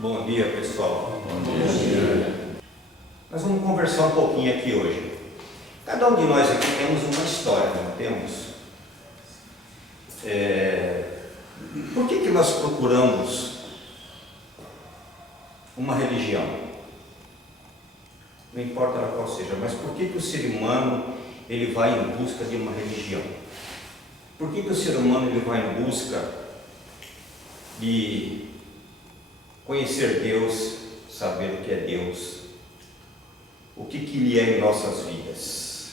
Bom dia, pessoal. Bom dia. Nós vamos conversar um pouquinho aqui hoje. Cada um de nós aqui temos uma história, não temos? Por que nós procuramos uma religião? Não importa ela qual seja, mas por que o ser humano ele vai em busca de uma religião? Por que o ser humano ele vai em busca de conhecer Deus, saber o que é Deus, o que Ele é em nossas vidas?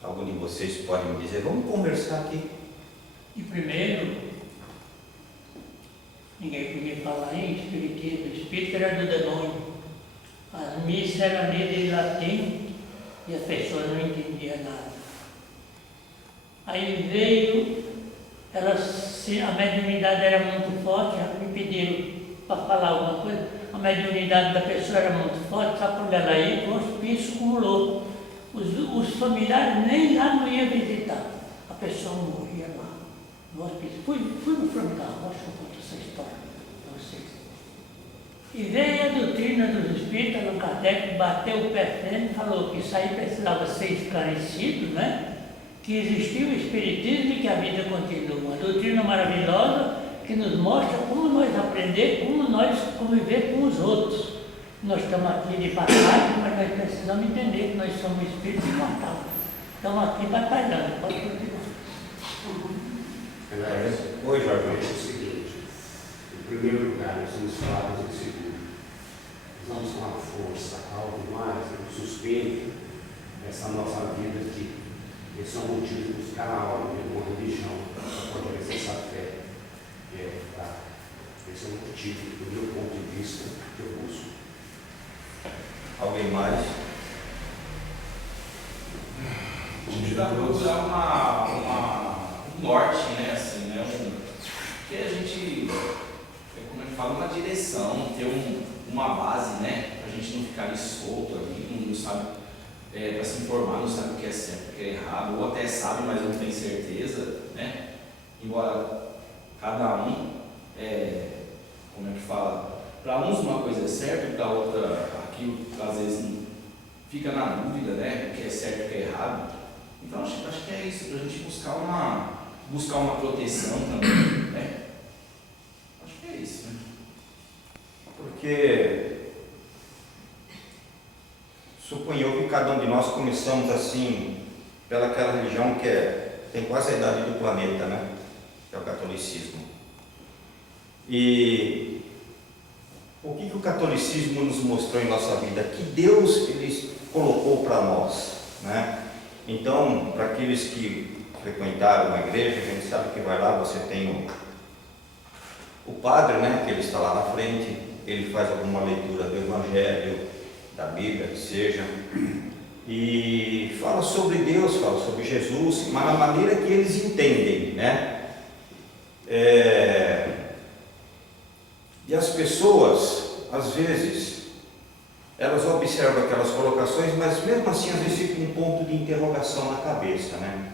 Algum de vocês pode me dizer? Vamos conversar aqui. E primeiro, ninguém podia falar em espiritismo. O espírito era do demônio. As missas eram lidas em latim e a pessoa não entendia nada. Aí veio, a mediunidade era muito forte, já me pediram para falar alguma coisa. A mediunidade da pessoa era muito forte, sabe quando ela ia? O hospício acumulou. Os familiares nem lá não iam visitar. A pessoa morria lá no hospício. Fui no frontal, acho que eu conto essa história para vocês. E veio a doutrina dos espíritos, Allan Kardec bateu o pé frente e falou que isso aí precisava ser esclarecido, né? Que existia o espiritismo e que a vida continua. Uma doutrina maravilhosa que nos mostra como nós aprender, como nós conviver com os outros. Nós estamos aqui de passagem, mas nós precisamos entender que nós somos espíritos imortais. Estamos aqui batalhando. Pode continuar. Oi, Jorge. É o seguinte, em primeiro lugar, nós somos falados em segundo. Nós vamos com a força, algo mais, um sustento essa nossa vida aqui. Esse é o motivo de buscar a alma de uma religião para poder exercer essa fé. Esse é o motivo, do meu ponto de vista, que eu busco. Alguém mais? A gente dá para procurar um norte, né? Assim, né? Que a gente, como é que fala, uma direção, ter uma base, né? Para a gente não ficar ali solto ali, não sabe, para se informar, não sabe o que é certo, o que é errado, ou até sabe, mas não tem certeza, né? Embora cada um, como é que fala, para uns uma coisa é certa, para outra aquilo às vezes fica na dúvida, né? O que é certo e o que é errado. Então acho que é isso, para a gente buscar uma proteção também, né? Acho que é isso, né? Porque suponho que cada um de nós começamos assim pelaquela religião que tem quase a idade do planeta, né? Que é o catolicismo. E o que o catolicismo nos mostrou em nossa vida? Que Deus ele colocou para nós, né? Então, para aqueles que frequentaram a igreja, a gente sabe que vai lá, você tem o padre, né? Que ele está lá na frente, ele faz alguma leitura do Evangelho, da Bíblia, que seja, e fala sobre Deus, fala sobre Jesus, mas na maneira que eles entendem, né? E as pessoas, às vezes, elas observam aquelas colocações, mas mesmo assim, às vezes fica um ponto de interrogação na cabeça, né?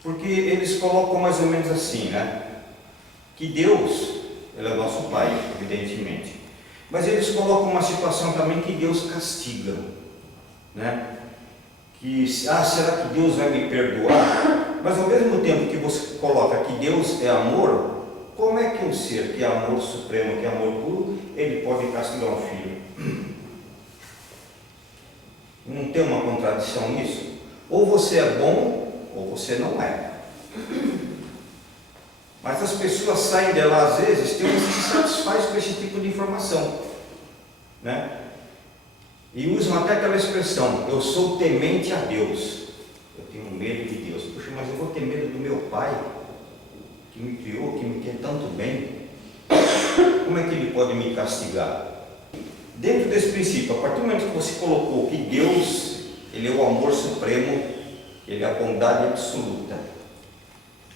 Porque eles colocam mais ou menos assim, né? Que Deus, Ele é nosso Pai, evidentemente, mas eles colocam uma situação também que Deus castiga, né? Que, será que Deus vai me perdoar? Mas ao mesmo tempo que você coloca que Deus é amor, como é que um ser que é amor supremo, que é amor puro, ele pode castigar um filho? Não tem uma contradição nisso? Ou você é bom, ou você não é. Mas as pessoas saem de lá, às vezes, tem uns que se satisfaz com esse tipo de informação, né? E usam até aquela expressão, eu sou temente a Deus, eu tenho medo de Deus. Puxa, mas eu vou ter medo do meu pai, que me criou, que me quer tanto bem, como é que ele pode me castigar? Dentro desse princípio, a partir do momento que você colocou que Deus, Ele é o amor supremo, Ele é a bondade absoluta,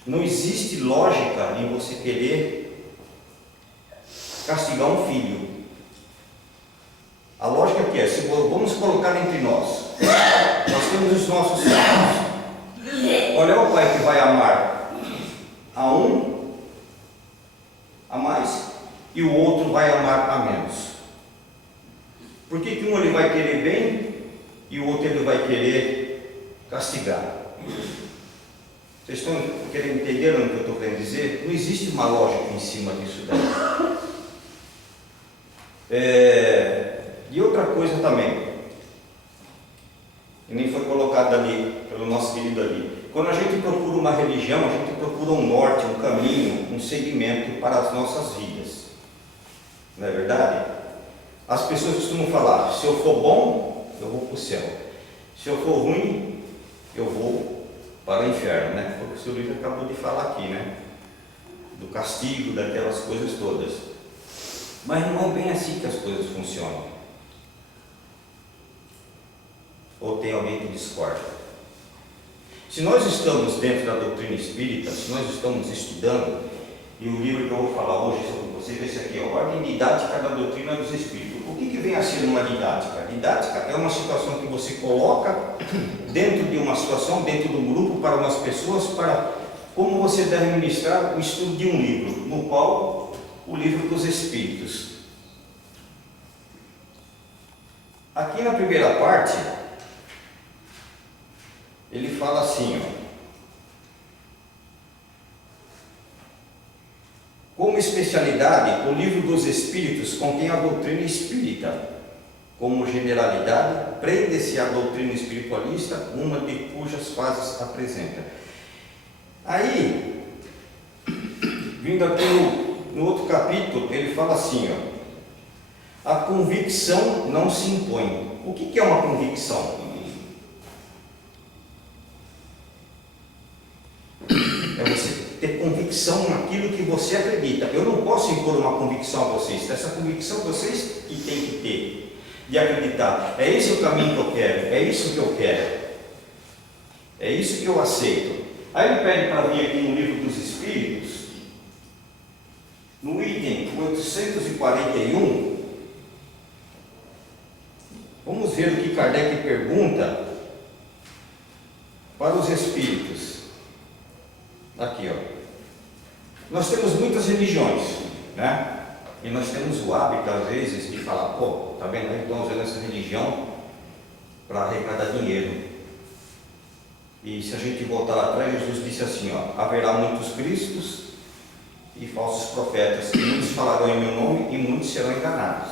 não existe lógica em você querer castigar um filho. A lógica é que se vamos colocar entre nós temos os nossos filhos. Qual é o pai que vai amar a um a mais e o outro vai amar a menos? Por que que um ele vai querer bem e o outro ele vai querer castigar? Vocês estão querendo entender o que eu estou querendo dizer? Não existe uma lógica em cima disso daí. E outra coisa também, que nem foi colocado ali, pelo nosso querido ali. Quando a gente procura uma religião, a gente procura um norte, um caminho, um segmento para as nossas vidas. Não é verdade? As pessoas costumam falar, se eu for bom, eu vou para o céu. Se eu for ruim, eu vou para o inferno, né? Foi o que o senhor Luiz acabou de falar aqui, né? Do castigo, daquelas coisas todas. Mas não é bem assim que as coisas funcionam. Ou tem alguém que discorda? Se nós estamos dentro da doutrina espírita, se nós estamos estudando, e o livro que eu vou falar hoje sobre vocês, esse aqui, a Ordem Didática da Doutrina dos Espíritos. O que vem a ser uma didática? Didática é uma situação que você coloca dentro de uma situação, dentro de um grupo, para umas pessoas, para como você deve ministrar o estudo de um livro, no qual o livro dos Espíritos. Aqui na primeira parte, ele fala assim, ó. Como especialidade, o livro dos Espíritos contém a doutrina espírita. Como generalidade, prende-se à doutrina espiritualista, uma de cujas fases apresenta. Aí, vindo aqui no outro capítulo, ele fala assim, ó, a convicção não se impõe. O que é uma convicção? É você ter convicção naquilo que você acredita. Eu não posso impor uma convicção a vocês. Essa convicção vocês que têm que ter, de acreditar. É esse o caminho que eu quero, é isso que eu quero, é isso que eu aceito. Aí ele pede para vir aqui no Livro dos Espíritos, no item 841, vamos ver o que Kardec pergunta para os Espíritos. Aqui, ó. Nós temos muitas religiões, né? E nós temos o hábito, às vezes, de falar, pô, tá vendo? Nós estamos usando essa religião para arrecadar dinheiro. E se a gente voltar lá atrás, Jesus disse assim, ó, haverá muitos cristos e falsos profetas, e muitos falarão em meu nome e muitos serão enganados.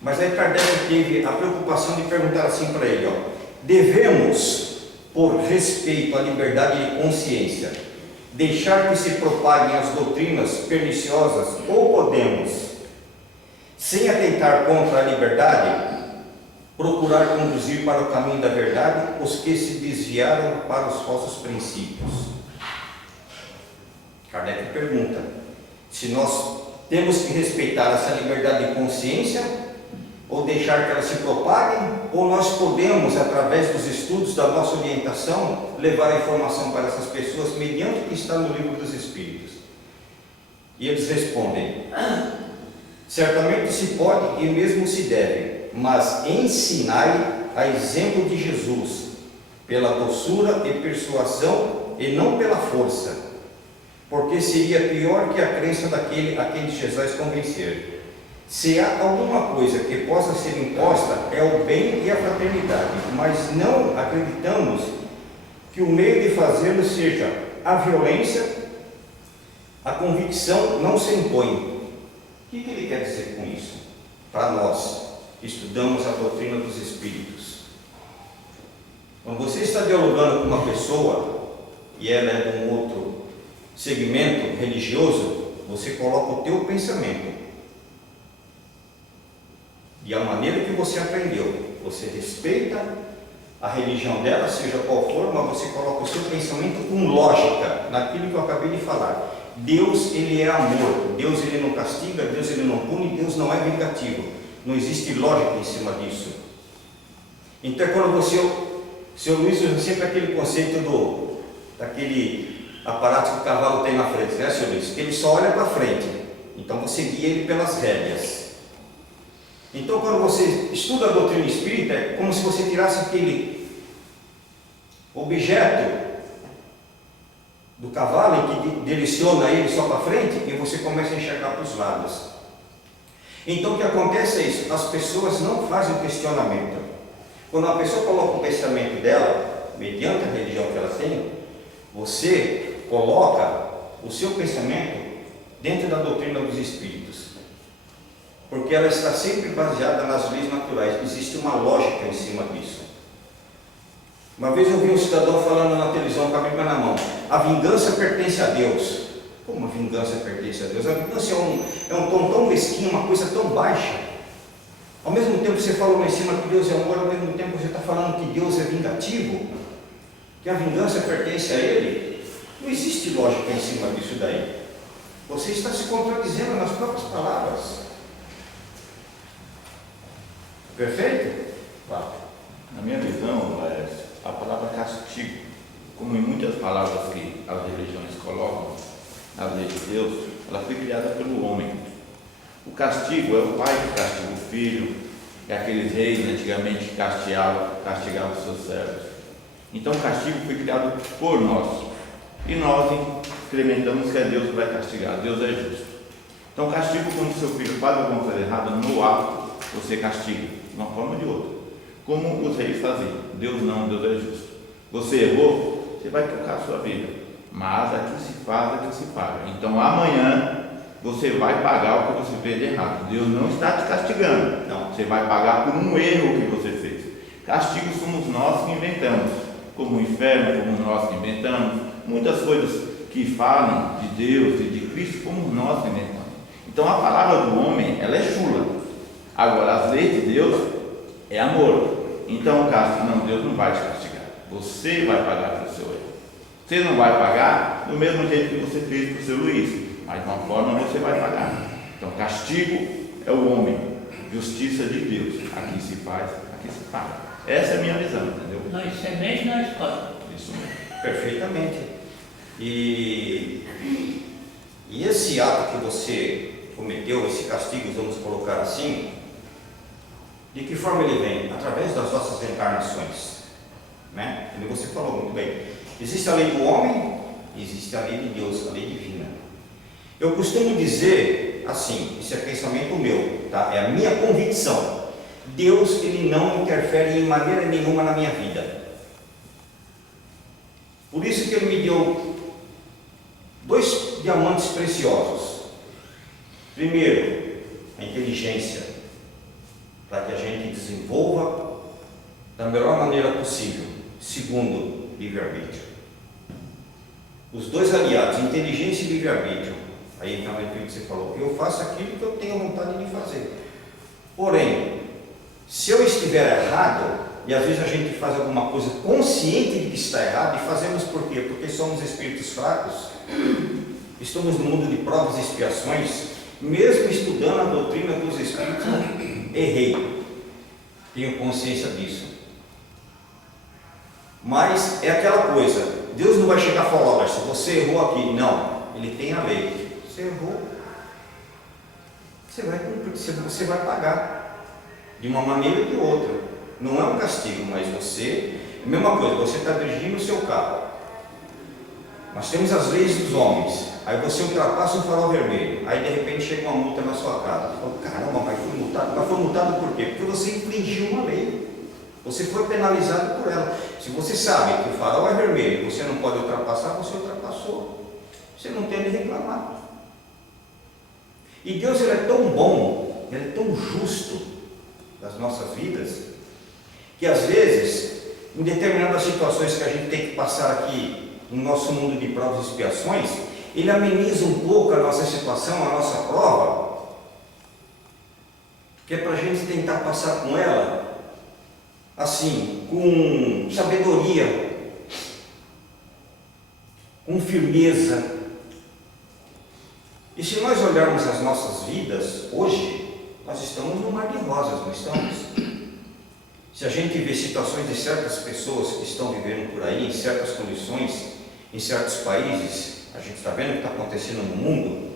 Mas aí Kardec teve a preocupação de perguntar assim para ele, ó, devemos, por respeito à liberdade de consciência, deixar que se propaguem as doutrinas perniciosas, ou podemos, sem atentar contra a liberdade, procurar conduzir para o caminho da verdade os que se desviaram para os falsos princípios? Kardec pergunta se nós temos que respeitar essa liberdade de consciência ou deixar que elas se propaguem, ou nós podemos, através dos estudos da nossa orientação, levar a informação para essas pessoas mediante o que está no Livro dos Espíritos. E eles respondem, certamente se pode e mesmo se deve, mas ensinai a exemplo de Jesus, pela doçura e persuasão e não pela força, porque seria pior que a crença daquele a quem Jesus convencer. Se há alguma coisa que possa ser imposta, é o bem e a fraternidade, mas não acreditamos que o meio de fazê-lo seja a violência. A convicção não se impõe. O que ele quer dizer com isso? Para nós que estudamos a doutrina dos Espíritos, quando você está dialogando com uma pessoa e ela é de um outro segmento religioso, você coloca o teu pensamento e a maneira que você aprendeu. Você respeita a religião dela, seja qual for, mas você coloca o seu pensamento com lógica naquilo que eu acabei de falar. Deus, ele é amor. Deus, ele não castiga, Deus, ele não pune, Deus não é vingativo. Não existe lógica em cima disso. Então, quando você, seu Luiz usa sempre aquele conceito daquele aparato que o cavalo tem na frente, né, seu Luiz? Ele só olha para frente. Então, você guia ele pelas rédeas. Então, quando você estuda a doutrina espírita, é como se você tirasse aquele objeto do cavalo, em que direciona ele só para frente, e você começa a enxergar para os lados. Então o que acontece é isso, as pessoas não fazem o questionamento. Quando a pessoa coloca o pensamento dela, mediante a religião que ela tem, você coloca o seu pensamento dentro da doutrina dos espíritos, porque ela está sempre baseada nas leis naturais, existe uma lógica em cima disso. Uma vez eu vi um cidadão falando na televisão com a Bíblia na mão: a vingança pertence a Deus. Como a vingança pertence a Deus? A vingança é um tom tão mesquinho, uma coisa tão baixa. Ao mesmo tempo você fala lá em cima que Deus é amor, ao mesmo tempo você está falando que Deus é vingativo, que a vingança pertence a Ele. Não existe lógica em cima disso daí. Você está se contradizendo nas próprias palavras. Perfeito? Na minha visão, a palavra castigo, como em muitas palavras que as religiões colocam na lei de Deus, ela foi criada pelo homem. O castigo é o pai que castiga o filho, é aqueles reis antigamente que castigavam os seus servos. Então o castigo foi criado por nós, e nós incrementamos que é Deus que vai castigar. Deus é justo. Então castigo, quando seu filho faz alguma coisa errada no ato, você castiga de uma forma ou de outra, como os reis faziam. Deus não, Deus é justo. Você errou, você vai tocar a sua vida, mas aqui se faz, aqui se paga. Então amanhã você vai pagar o que você fez de errado. Deus não está te castigando, não. Você vai pagar por um erro que você fez. Castigo somos nós que inventamos, como o inferno, como nós que inventamos, muitas coisas que falam de Deus e de Cristo, como nós que inventamos. Então a palavra do homem, ela é chula. Agora as leis de Deus é amor. Então o castigo, não, Deus não vai te castigar. Você vai pagar pelo seu erro. Você não vai pagar do mesmo jeito que você fez para o seu Luiz, mas de uma forma você vai pagar. Então castigo é o homem, justiça de Deus. Aqui se faz, aqui se paga. Essa é a minha visão, entendeu? Nós sementes, nós colhemos. Isso mesmo. Perfeitamente. E esse ato que você cometeu, esse castigo, vamos colocar assim, de que forma ele vem? Através das nossas reencarnações, né? Como você falou muito bem, existe a lei do homem, existe a lei de Deus, a lei divina. Eu costumo dizer assim, isso é pensamento meu, tá? É a minha convicção. Deus, ele não interfere em maneira nenhuma na minha vida. Por isso que ele me deu 2 diamantes preciosos. Primeiro, a inteligência, para que a gente desenvolva da melhor maneira possível. Segundo, livre-arbítrio. Os 2 aliados, inteligência e livre-arbítrio. Aí realmente o que você falou, eu faço aquilo que eu tenho vontade de fazer. Porém, se eu estiver errado, e às vezes a gente faz alguma coisa consciente de que está errado, e fazemos por quê? Porque somos espíritos fracos, estamos no mundo de provas e expiações, mesmo estudando a doutrina dos espíritos, errei, tenho consciência disso. Mas é aquela coisa, Deus não vai chegar e falar: olha, se você errou aqui, não, Ele tem a lei, você errou, você vai cumprir, você vai pagar, de uma maneira ou de outra. Não é um castigo, mas você, a mesma coisa, você está dirigindo o seu carro, nós temos as leis dos homens, aí você ultrapassa um farol vermelho, aí de repente chega uma multa na sua casa, você fala: caramba, mas foi multado. Mas foi multado por quê? Porque você infringiu uma lei, você foi penalizado por ela. Se você sabe que o farol é vermelho e você não pode ultrapassar, você ultrapassou, você não tem de reclamar. E Deus, ele é tão bom, ele é tão justo das nossas vidas, que às vezes, em determinadas situações que a gente tem que passar aqui no nosso mundo de provas e expiações, ele ameniza um pouco a nossa situação, a nossa prova, que é para a gente tentar passar com ela assim, com sabedoria, com firmeza. E se nós olharmos as nossas vidas hoje, nós estamos num mar de rosas, não estamos? Se a gente vê situações de certas pessoas que estão vivendo por aí, em certas condições, em certos países, a gente está vendo o que está acontecendo no mundo,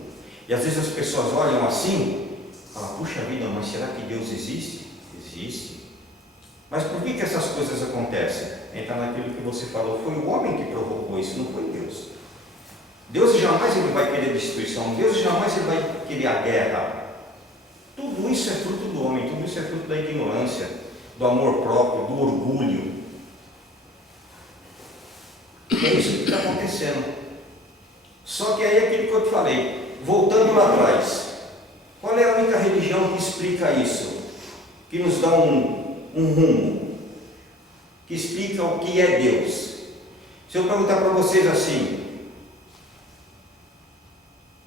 e às vezes as pessoas olham assim, falam: puxa vida, mas será que Deus existe? Existe. Mas por que essas coisas acontecem? Entra naquilo que você falou, foi o homem que provocou isso, não foi Deus. Deus jamais ele vai querer destruição, Deus jamais ele vai querer a guerra. Tudo isso é fruto do homem, tudo isso é fruto da ignorância, do amor próprio, do orgulho. É isso que está acontecendo. Só que aí é aquilo que eu te falei, voltando lá atrás, qual é a única religião que explica isso? Que nos dá um rumo, que explica o que é Deus? Se eu perguntar para vocês assim,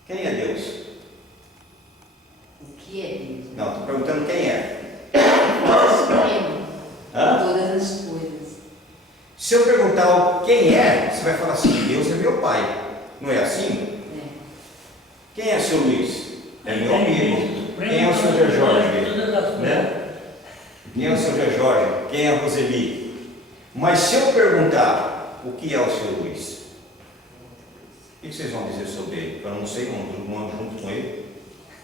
quem é Deus? O que é Deus? Não, estou perguntando quem é. O Supremo. Hã? Todas as coisas. Se eu perguntar quem é, você vai falar assim, Deus é meu pai. Não é assim? É. Quem é seu Luiz? É meu amigo. Supremo, Quem é o seu Zé Jorge? todas as coisas. Né? Quem é o seu Zé Jorge? Quem é a Roseli? Mas se eu perguntar o que é o seu Luiz, o que vocês vão dizer sobre ele? Eu não sei, não ando junto com ele.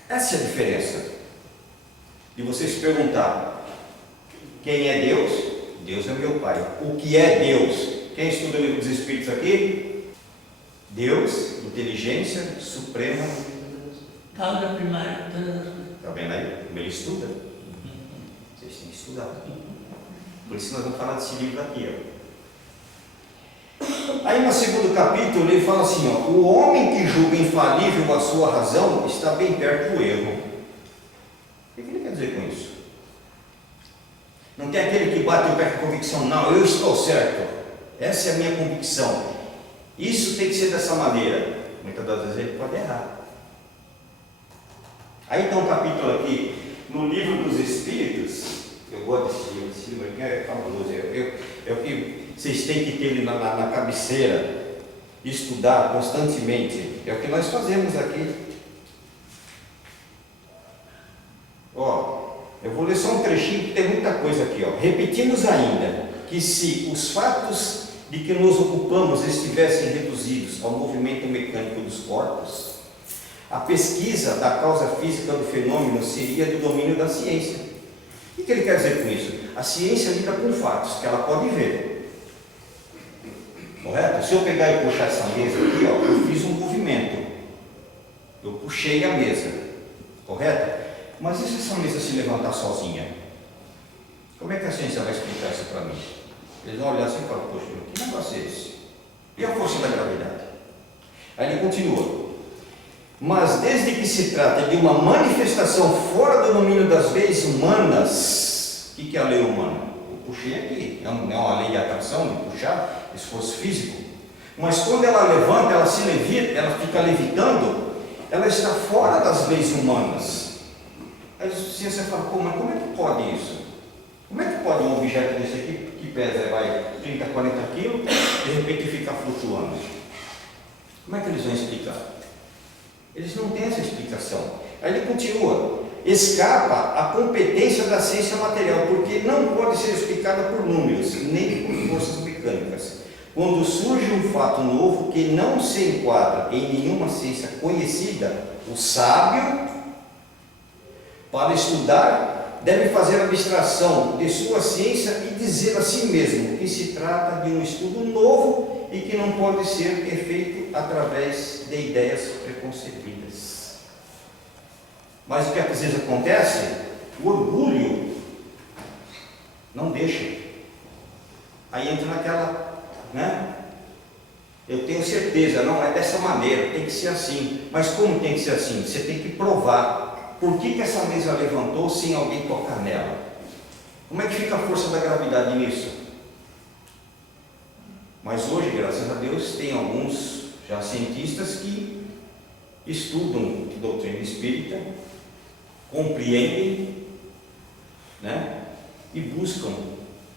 Essa é a diferença. E você se perguntar quem é Deus? Deus é meu Pai. O que é Deus? Quem estuda o livro dos Espíritos aqui? Deus, inteligência suprema. Causa primária, todas as coisas. Está vendo aí? Como ele estuda? Vocês têm que estudar. Por isso nós vamos falar desse livro aqui. Ó. Aí no segundo capítulo ele fala assim, ó, o homem que julga infalível a sua razão está bem perto do erro. O que ele quer dizer com isso? Não tem aquele que bate o pé com convicção, não, eu estou certo, essa é a minha convicção, isso tem que ser dessa maneira. Muitas das vezes ele pode errar. Aí está um capítulo aqui no livro dos Espíritos. Eu gosto desse livro aqui, é fabuloso, é o que vocês têm que ter ele na cabeceira, estudar constantemente, é o que nós fazemos aqui. Ó, eu vou ler só um trechinho que tem muita coisa aqui, ó. Repetimos ainda que se os fatos de que nos ocupamos estivessem reduzidos ao movimento mecânico dos corpos, a pesquisa da causa física do fenômeno seria do domínio da ciência. O que ele quer dizer com isso? A ciência lida com fatos que ela pode ver. Correto? Se eu pegar e puxar essa mesa aqui, ó, eu fiz um movimento. Eu puxei a mesa. Correto? Mas e se essa mesa se levantar sozinha? Como é que a ciência vai explicar isso para mim? Eles vão olhar assim e falar, poxa, que negócio é esse? E a força da gravidade? Aí ele continua. Mas desde que se trata de uma manifestação fora do domínio das leis humanas, o que é a lei humana? Eu puxei aqui, não é uma lei de atração, de puxar, esforço físico. Mas quando ela levanta, ela se levita, ela fica levitando, ela está fora das leis humanas. Aí a ciência fala, pô, mas como é que pode isso? Como é que pode um objeto desse aqui, que pesa, vai 30, 40 quilos, de repente ficar flutuando? Como é que eles vão explicar? Eles não têm essa explicação. Aí ele continua, escapa a competência da ciência material, porque não pode ser explicada por números, nem por forças mecânicas. Quando surge um fato novo que não se enquadra em nenhuma ciência conhecida, o sábio, para estudar, deve fazer abstração de sua ciência e dizer a si mesmo que se trata de um estudo novo e que não pode ser feito através de ideias preconcebidas. Mas o que às vezes acontece? O orgulho não deixa. Aí entra naquela, né? Eu tenho certeza, não é dessa maneira, tem que ser assim. Mas como tem que ser assim? Você tem que provar. Por que essa mesa levantou sem alguém tocar nela? Como é que fica a força da gravidade nisso? Mas hoje, graças a Deus, tem alguns já cientistas que estudam a doutrina espírita, compreendem, né? E buscam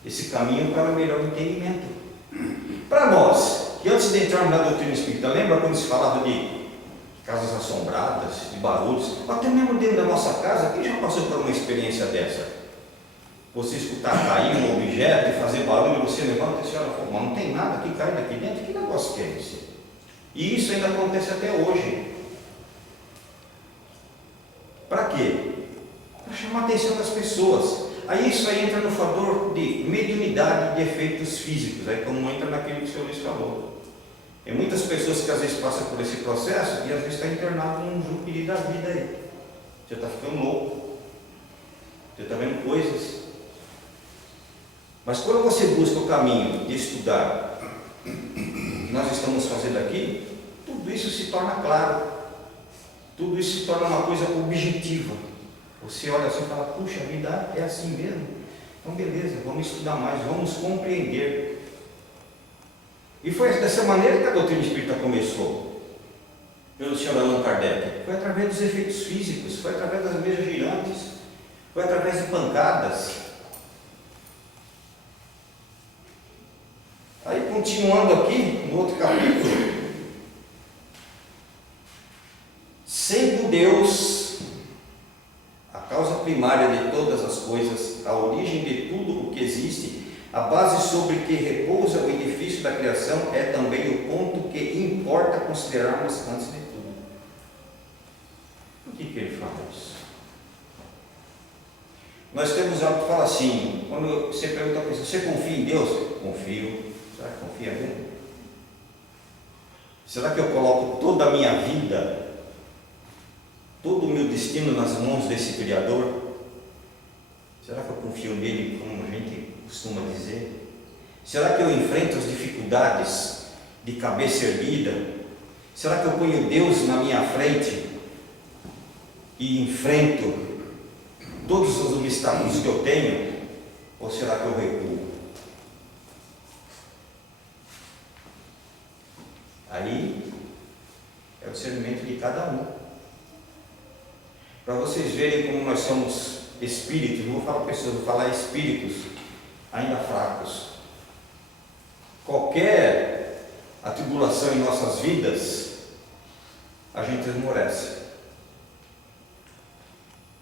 esse caminho para o melhor entendimento. Para nós, que antes de entrarmos na doutrina espírita, lembra quando se falava de casas assombradas, de barulhos, até mesmo dentro da nossa casa, quem já passou por uma experiência dessa? Você escutar cair um objeto e fazer barulho, você levanta e você olha, mas não tem nada que cai daqui dentro, que negócio que é esse? E isso ainda acontece até hoje. Para quê? Para chamar a atenção das pessoas. Aí isso aí entra no fator de mediunidade de efeitos físicos, aí como entra naquilo que o senhor Luiz falou. Tem muitas pessoas que às vezes passam por esse processo e às vezes está internado num júpiter da vida aí. Você está ficando louco. Você está vendo coisas. Mas quando você busca o caminho de estudar o que nós estamos fazendo aqui, tudo isso se torna claro. Tudo isso se torna uma coisa objetiva. Você olha assim e fala, puxa, a vida é assim mesmo. Então beleza, vamos estudar mais, vamos compreender. E foi dessa maneira que a doutrina espírita começou, pelo senhor Allan Kardec. Foi através dos efeitos físicos, foi através das mesas girantes, foi através de pancadas. Aí, continuando aqui, no outro capítulo, sendo Deus a causa primária de todas as coisas, a origem de tudo o que existe, a base sobre que repousa o edifício da criação, é também o ponto que importa considerarmos antes de tudo. Por que ele fala isso? Nós temos algo que fala assim, quando você pergunta a pessoa, você confia em Deus? Confio. Será que confia mesmo? Será que eu coloco toda a minha vida, todo o meu destino nas mãos desse Criador? Será que eu confio nele, como a gente costuma dizer? Será que eu enfrento as dificuldades de cabeça erguida? Será que eu ponho Deus na minha frente e enfrento todos os obstáculos que eu tenho? Ou será que eu recuo? Aí é o discernimento de cada um. Para vocês verem como nós somos espíritos, não vou falar pessoas, vou falar espíritos ainda fracos. Qualquer atribulação em nossas vidas, a gente esmorece.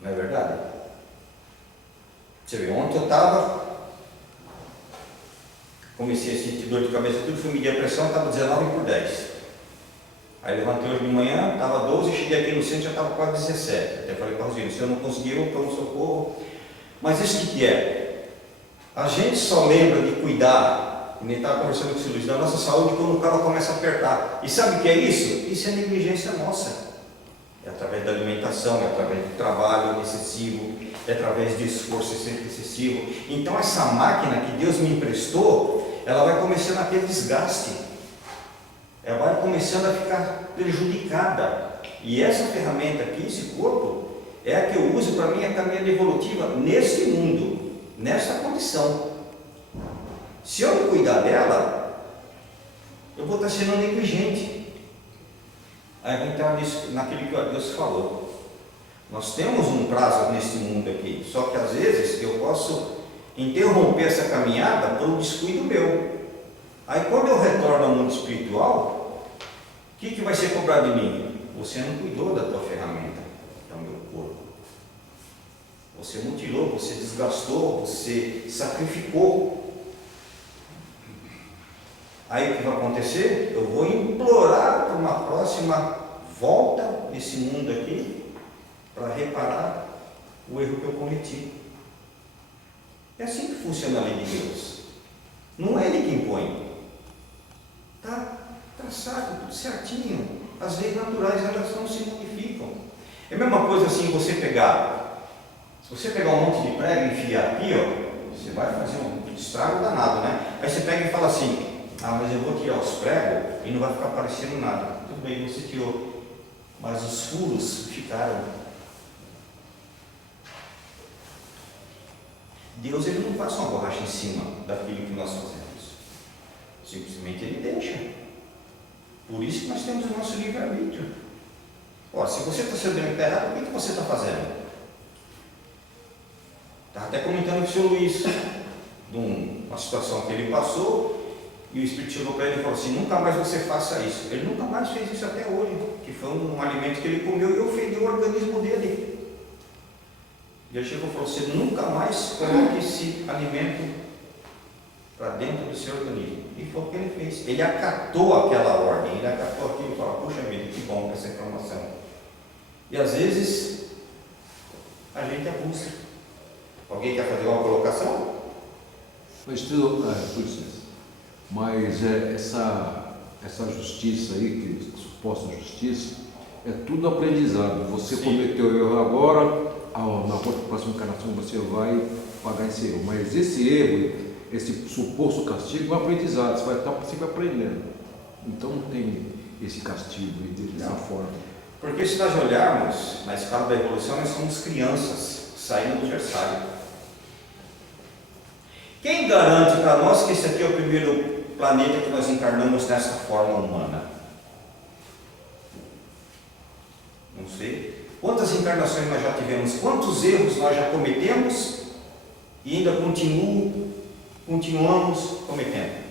Não é verdade? Você vê, ontem eu comecei a sentir dor de cabeça, tudo, fui medir a pressão, estava 19/10. Aí levantei hoje de manhã, estava 12, cheguei aqui no centro, já estava quase 17. Até falei para o Rosino, se eu não conseguir, eu tomo socorro. Mas isso que é? A gente só lembra de cuidar, nem estava conversando com o Luiz, da nossa saúde quando o carro começa a apertar. E sabe o que é isso? Isso é negligência nossa. É através da alimentação, é através do trabalho excessivo, é através do esforço excessivo. Então essa máquina que Deus me emprestou, ela vai começando a ter desgaste. Ela vai começando a ficar prejudicada. E essa ferramenta aqui, esse corpo, é a que eu uso para a minha caminhada evolutiva neste mundo, nesta condição. Se eu não cuidar dela, eu vou estar sendo negligente. Aí eu vou entrar naquilo que Deus falou. Nós temos um prazo neste mundo aqui, só que às vezes eu posso interromper essa caminhada por um descuido meu. Aí quando eu retorno ao mundo espiritual, o que vai ser cobrado de mim? Você não cuidou da tua ferramenta, que é o meu corpo. Você mutilou, você desgastou, você sacrificou. Aí o que vai acontecer? Eu vou implorar por uma próxima volta nesse mundo aqui para reparar o erro que eu cometi. É assim que funciona a lei de Deus. Não é Ele que impõe. Está traçado, tudo certinho. As leis naturais, elas não se modificam. É a mesma coisa assim, se você pegar um monte de prego e enfiar aqui, ó, você vai fazer um estrago danado, né? Aí você pega e fala assim, mas eu vou tirar os pregos e não vai ficar aparecendo nada. Tudo bem, você tirou, mas os furos ficaram. Deus, ele não passa uma borracha em cima daquilo que nós fazemos. Simplesmente ele deixa. Por isso que nós temos o nosso livre-arbítrio. Se você está sendo errado, o que você está fazendo? Estava até comentando com o senhor Luiz de uma situação que ele passou, e o Espírito chegou para ele e falou assim, nunca mais você faça isso. Ele nunca mais fez isso até hoje, que foi um alimento que ele comeu e ofendeu o organismo dele. E ele chegou e falou, você nunca mais coloque esse alimento para dentro do seu organismo. E foi o que ele fez. Ele acatou aquela ordem, ele acatou aquilo e falou, puxa vida, que bom essa informação. E às vezes a gente abusa. Alguém quer fazer uma colocação? Mas, com licença, mas essa justiça aí, que suposta justiça, é tudo aprendizado. Você Sim. cometeu erro agora, na próxima encarnação você vai pagar esse erro. Mas esse erro, esse suposto castigo é um aprendizado, você vai estar sempre aprendendo. Então não tem esse castigo aí dessa forma. Porque se nós olharmos na escala da evolução, nós somos crianças saindo do berçário. Quem garante para nós que esse aqui é o primeiro planeta que nós encarnamos nessa forma humana? Não sei. Quantas encarnações nós já tivemos? Quantos erros nós já cometemos e ainda continuamos cometendo?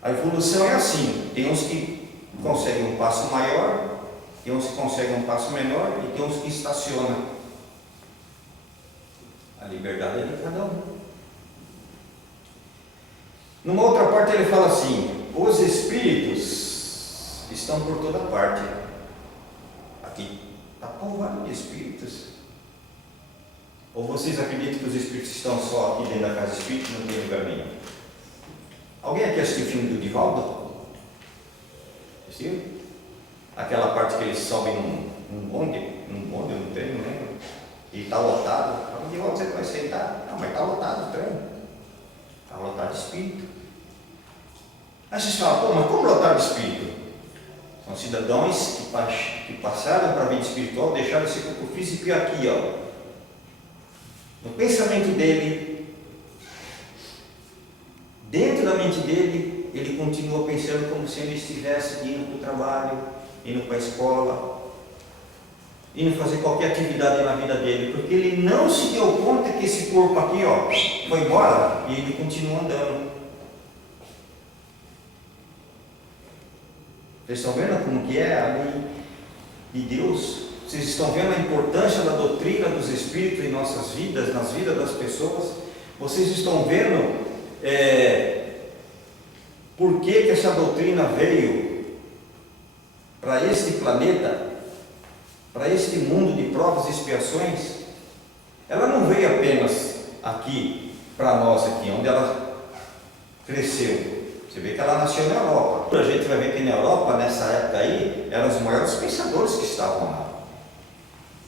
A evolução é assim, tem uns que conseguem um passo maior, tem uns que conseguem um passo menor e tem uns que estacionam. A liberdade é de cada um. Numa outra parte ele fala assim: os espíritos estão por toda parte. Aqui está povoado de espíritos. Ou vocês acreditam que os espíritos estão só aqui dentro da casa espírita e não tem lugar nenhum? Alguém aqui assistiu o filme do Divaldo? Assistiu? Aquela parte que eles sobem num bonde, num trem, não lembro? E está lotado. O Divaldo, você vai sentar? Não, mas está lotado o trem. Está lotado de espírito. Aí vocês falam, pô, mas como lotado de espírito? São cidadãos que passaram para a vida espiritual, deixaram esse corpo físico aqui, ó. No pensamento dele, dentro da mente dele, ele continua pensando como se ele estivesse indo para o trabalho, indo para a escola, indo fazer qualquer atividade na vida dele, porque ele não se deu conta que esse corpo aqui, ó, foi embora e ele continua andando. Vocês estão vendo como que é a lei de Deus? Vocês estão vendo a importância da doutrina dos Espíritos em nossas vidas, nas vidas das pessoas? Vocês estão vendo por que essa doutrina veio para este planeta, para este mundo de provas e expiações? Ela não veio apenas aqui, para nós aqui, onde ela cresceu. Você vê que ela nasceu na Europa. A gente vai ver que na Europa, nessa época aí, eram os maiores pensadores que estavam lá,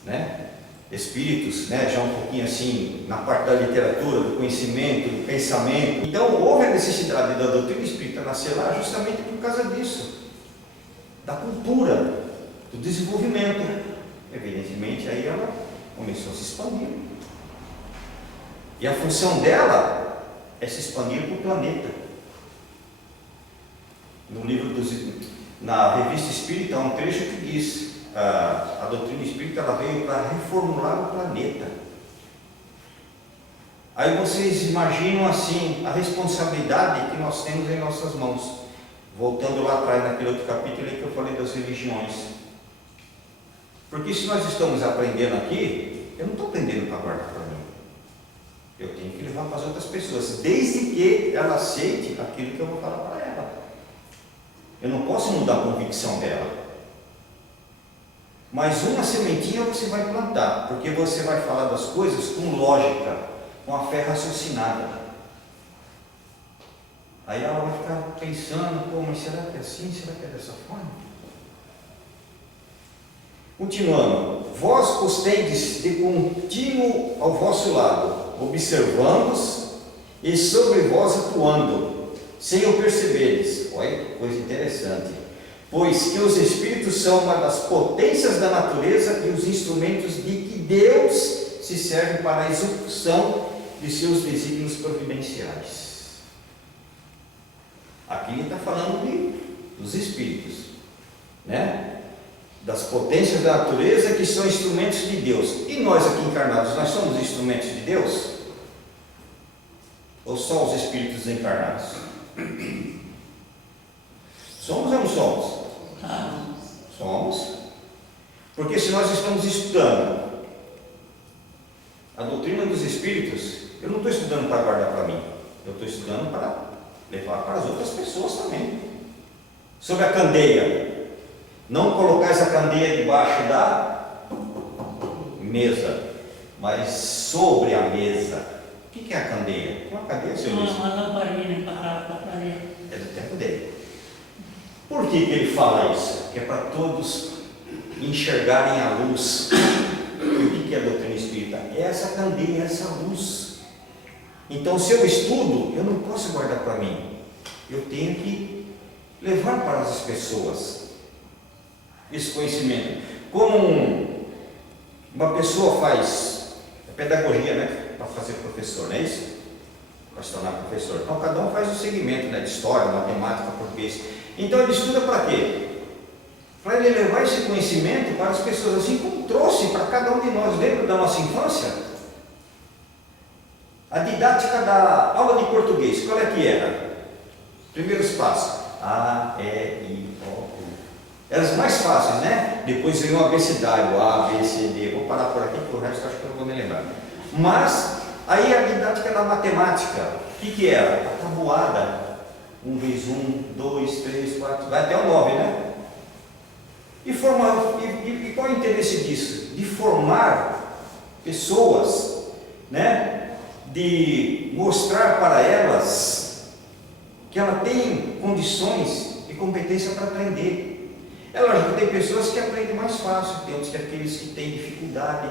né? Espíritos, né? Já um pouquinho assim, na parte da literatura, do conhecimento, do pensamento. Então, houve a necessidade da doutrina espírita nascer lá justamente por causa disso, da cultura, do desenvolvimento. Evidentemente, aí ela começou a se expandir. E a função dela é se expandir para o planeta. No livro na Revista Espírita, há um trecho que diz: a doutrina espírita ela veio para reformular o planeta. Aí vocês imaginam assim a responsabilidade que nós temos em nossas mãos. Voltando lá atrás naquele outro capítulo em que eu falei das religiões. Porque se nós estamos aprendendo aqui, eu não estou aprendendo para guardar para mim. Eu tenho que levar para as outras pessoas, desde que ela aceite aquilo que eu vou falar para ela. Eu não posso mudar a convicção dela. Mas uma sementinha você vai plantar, porque você vai falar das coisas com lógica, com a fé raciocinada. Aí ela vai ficar pensando, pô, mas será que é assim? Será que é dessa forma? Continuando, vós os tendes de contínuo ao vosso lado, observando-os e sobre vós atuando, sem o perceberes. Olha que coisa interessante. Pois que os espíritos são uma das potências da natureza e os instrumentos de que Deus se serve para a execução de seus desígnios providenciais. Aqui ele está falando dos espíritos, né? Das potências da natureza que são instrumentos de Deus. E nós aqui encarnados, nós somos instrumentos de Deus? Ou só os espíritos encarnados? Somos ou não somos? Somos. Porque se nós estamos estudando a doutrina dos espíritos, eu não estou estudando para guardar para mim, eu estou estudando para levar para as outras pessoas também. Sobre a candeia, não colocais a candeia debaixo da mesa, mas sobre a mesa. O que é a candeia? Uma candeia, seu Luiz? Uma lamparina para parede. É do tempo dele. Por que ele fala isso? Que é para todos enxergarem a luz. E o que é a doutrina espírita? É essa candeia, essa luz. Então, se eu estudo, eu não posso guardar para mim. Eu tenho que levar para as pessoas esse conhecimento. Como uma pessoa faz pedagogia, né? Para fazer professor, não é isso? Para se tornar professor. Então, cada um faz o segmento, né? De história, matemática, português. Então, ele estuda para quê? Para ele levar esse conhecimento para as pessoas, assim como trouxe para cada um de nós. Lembra da nossa infância? A didática da aula de português, qual é que era? Primeiros passos: A, E, I, O, U. Eram as mais fáceis, né? Depois veio o abecedário: A, B, C, D. Vou parar por aqui, porque o resto acho que eu não vou me lembrar. Mas, aí a didática da matemática, o que era? A tabuada: 1 vezes 1, 2, 3, 4, vai até o 9, né? E qual é o interesse disso? De formar pessoas, né? De mostrar para elas que ela tem condições e competência para aprender. É lógico que tem pessoas que aprendem mais fácil, tem outros que aqueles que têm dificuldade.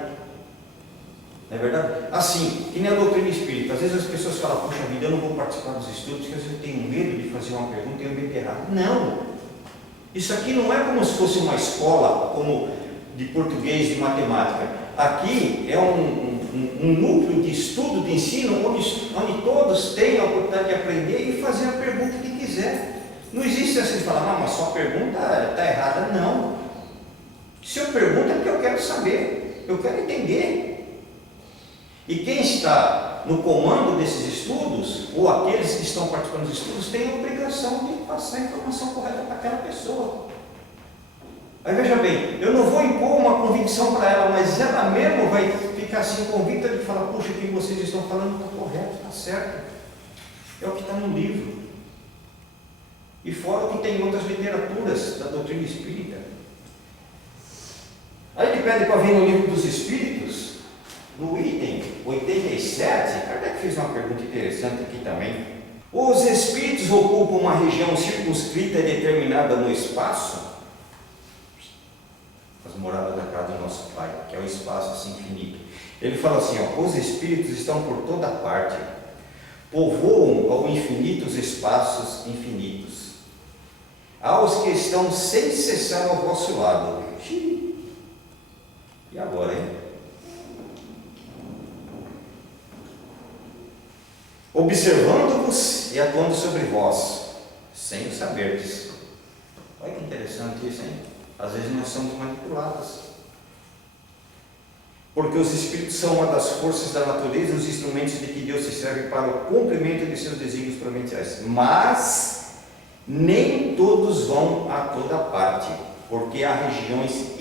Não é verdade? Assim, que nem a doutrina espírita. Às vezes as pessoas falam: puxa vida, eu não vou participar dos estudos porque às vezes eu tenho medo de fazer uma pergunta e eu meio errado. Não! Isso aqui não é como se fosse uma escola como de português, de matemática. Aqui é um núcleo de estudo, de ensino, onde todos têm a oportunidade de aprender e fazer a pergunta que quiser. Não existe assim de falar: não, mas sua pergunta está errada. Não. Se eu pergunto é porque eu quero saber, eu quero entender. E quem está no comando desses estudos, ou aqueles que estão participando dos estudos, tem a obrigação de passar a informação correta para aquela pessoa. Aí veja bem, eu não vou impor uma convicção para ela, mas ela mesma vai ficar assim convicta de falar: puxa, o que vocês estão falando está correto, está certo. É o que está no livro. E fora o que tem em outras literaturas da doutrina espírita. Aí ele pede para vir no livro dos Espíritos. No item 87, Kardec fez uma pergunta interessante aqui também. Os espíritos ocupam uma região circunscrita e determinada no espaço? As moradas da casa do nosso Pai, que é o espaço assim infinito. Ele fala assim: ó, os espíritos estão por toda parte, povoam ao infinito os espaços infinitos. Há os que estão sem cessar ao vosso lado. E agora, hein? Observando-vos e atuando sobre vós, sem o saberdes. Olha que interessante isso, hein? Às vezes nós somos manipulados. Porque os espíritos são uma das forças da natureza, os instrumentos de que Deus se serve para o cumprimento de seus desígnios providenciais. Mas nem todos vão a toda parte, porque há regiões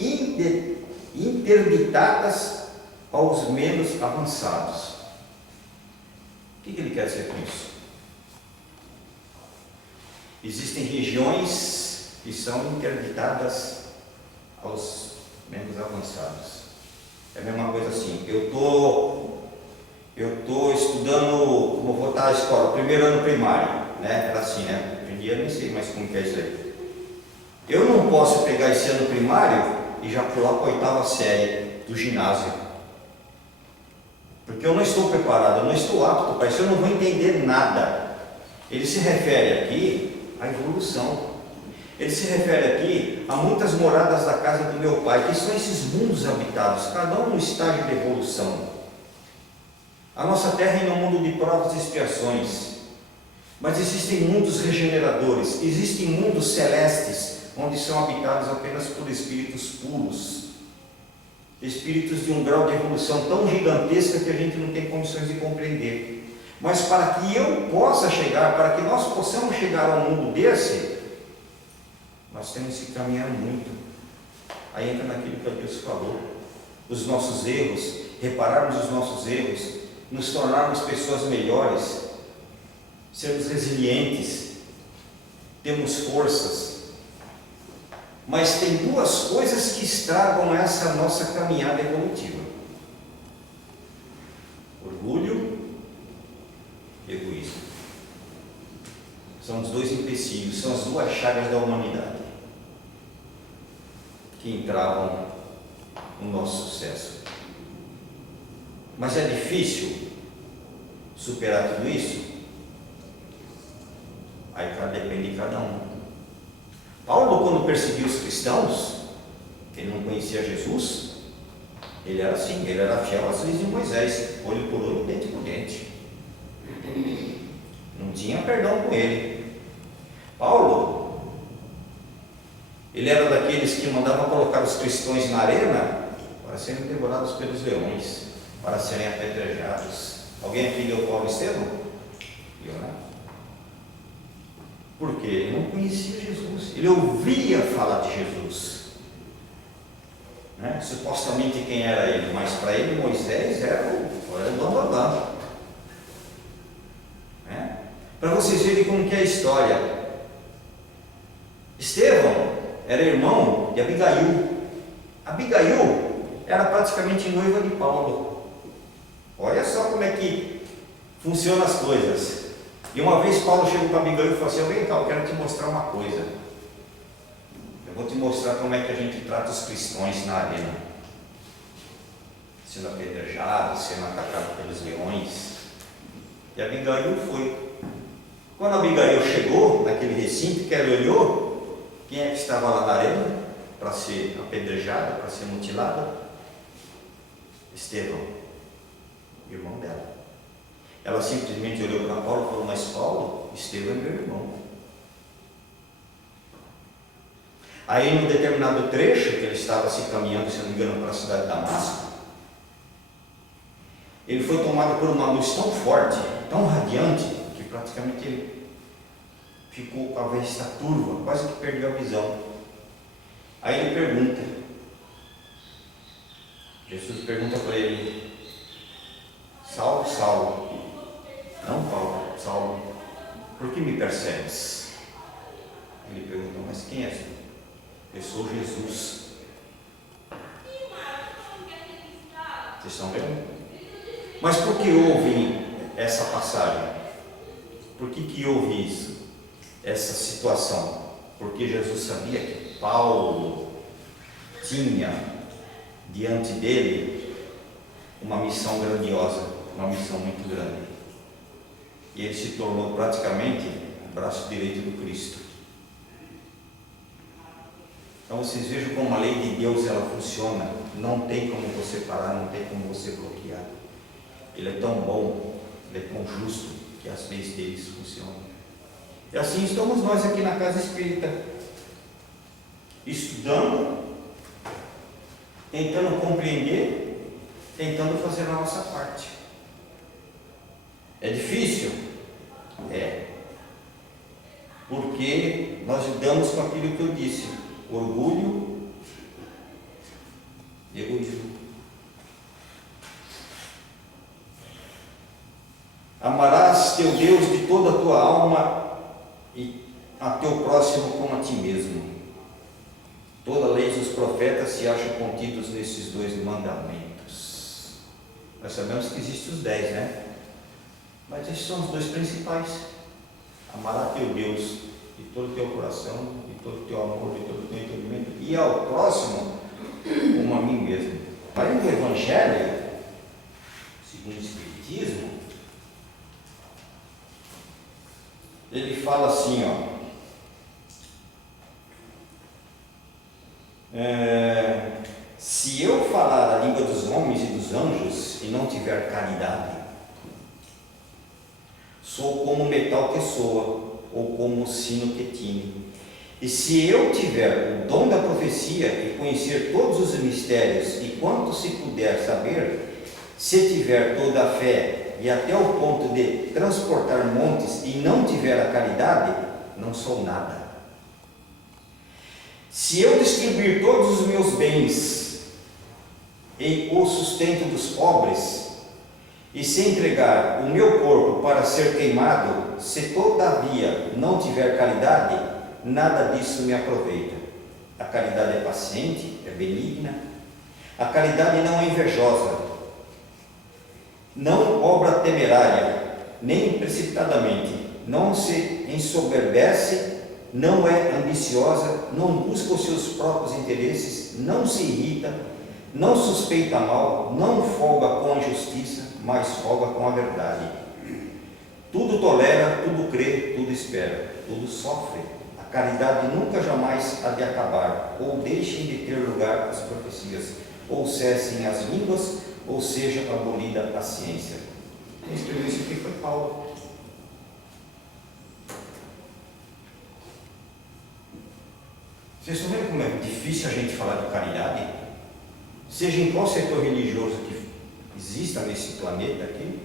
interditadas aos menos avançados. O que ele quer dizer com isso? Existem regiões que são interditadas aos menos avançados. É a mesma coisa assim: eu estou estudando, como vou estar na escola, primeiro ano primário, né? Era assim, né? Hoje em dia eu nem sei mais como que é isso aí. Eu não posso pegar esse ano primário e já pular para a 8ª série do ginásio. Porque eu não estou preparado, eu não estou apto para isso, eu não vou entender nada. Ele se refere aqui à evolução. Ele se refere aqui a muitas moradas da casa do meu Pai, que são esses mundos habitados, cada um no estágio de evolução. A nossa terra é um mundo de provas e expiações, mas existem mundos regeneradores, existem mundos celestes, onde são habitados apenas por espíritos puros. Espíritos de um grau de evolução tão gigantesca que a gente não tem condições de compreender. Mas para que eu possa chegar, para que nós possamos chegar a um mundo desse, nós temos que caminhar muito. Aí entra naquilo que Deus falou: os nossos erros, repararmos os nossos erros, nos tornarmos pessoas melhores, sermos resilientes, termos forças. Mas tem duas coisas que estragam essa nossa caminhada evolutiva: orgulho que entravam no nosso sucesso. Mas é difícil superar tudo isso? Aí depende de cada um. Paulo, quando perseguiu os cristãos, ele não conhecia Jesus, ele era assim, ele era fiel às leis de Moisés, olho por olho, dente por dente. Não tinha perdão com ele. Paulo, ele era daqueles que mandavam colocar os cristãos na arena para serem devorados pelos leões, para serem apedrejados. Alguém aqui deu Paulo e Estevão? Eu, né? Porque ele não conhecia Jesus, ele ouvia falar de Jesus, né? Supostamente quem era ele, mas para ele Moisés era o bambambam, né? Para vocês verem como que é a história. Estevão era irmão de Abigail. Abigail era praticamente noiva de Paulo. Olha só como é que funcionam as coisas. E uma vez Paulo chegou para Abigail e falou assim: vem cá, eu quero te mostrar uma coisa. Eu vou te mostrar como é que a gente trata os cristãos na arena, sendo apedrejados, sendo atacados pelos leões. E Abigail foi. Quando Abigail chegou naquele recinto que ela olhou, quem é que estava lá na arena para ser apedrejado, para ser mutilado? Estevão, irmão dela. Ela simplesmente olhou para Paulo e falou: mas Paulo, Estevão é meu irmão. Aí, num determinado trecho, que ele estava se caminhando, se não me engano, para a cidade de Damasco, ele foi tomado por uma luz tão forte, tão radiante, que praticamente ele ficou com a vista turva, quase que perdeu a visão. Aí ele pergunta, Jesus pergunta para ele: Saulo, Saulo, não Paulo, Saulo, por que me persegues? Ele perguntou: mas quem és tu? Eu sou Jesus. Vocês estão vendo? Mas por que houve essa passagem? Por que houve isso? Essa situação? Porque Jesus sabia que Paulo tinha diante dele uma missão grandiosa, uma missão muito grande. E ele se tornou praticamente o braço direito do Cristo. Então vocês vejam como a lei de Deus ela funciona. Não tem como você parar, não tem como você bloquear. Ele é tão bom, ele é tão justo, que as leis deles funcionam. E assim estamos nós aqui na Casa Espírita, estudando, tentando compreender, tentando fazer a nossa parte. É difícil? É. Porque nós lidamos com aquilo que eu disse: orgulho e egoísmo. Amarás teu Deus de toda a tua alma e a teu próximo como a ti mesmo. Toda a lei dos profetas se acham contidos nesses 2 mandamentos. Nós sabemos que existem os 10, né? Mas esses são os 2 principais. Amarás teu Deus de todo o teu coração, de todo o teu amor, de todo o teu entendimento, e ao próximo como a mim mesmo. Mas no Evangelho, segundo o Espiritismo, ele fala assim, se eu falar a língua dos homens e dos anjos e não tiver caridade, sou como o metal que soa, ou como o sino que tine. E se eu tiver o dom da profecia e conhecer todos os mistérios e quanto se puder saber, se tiver toda a fé e até o ponto de transportar montes e não tiver a caridade, não sou nada. Se eu distribuir todos os meus bens e o sustento dos pobres, e se entregar o meu corpo para ser queimado, se todavia não tiver caridade, nada disso me aproveita. A caridade é paciente, é benigna. A caridade não é invejosa, não obra temerária, nem precipitadamente, não se ensoberbece não é ambiciosa, não busca os seus próprios interesses, não se irrita, não suspeita mal, não folga com a injustiça, mas folga com a verdade. Tudo tolera, tudo crê, tudo espera, tudo sofre. A caridade nunca jamais há de acabar, ou deixem de ter lugar as profecias, ou cessem as línguas, ou seja abolida a ciência. Quem escreveu isso aqui foi Paulo. Vocês estão vendo como é difícil a gente falar de caridade? Seja em qual setor religioso que exista nesse planeta aqui,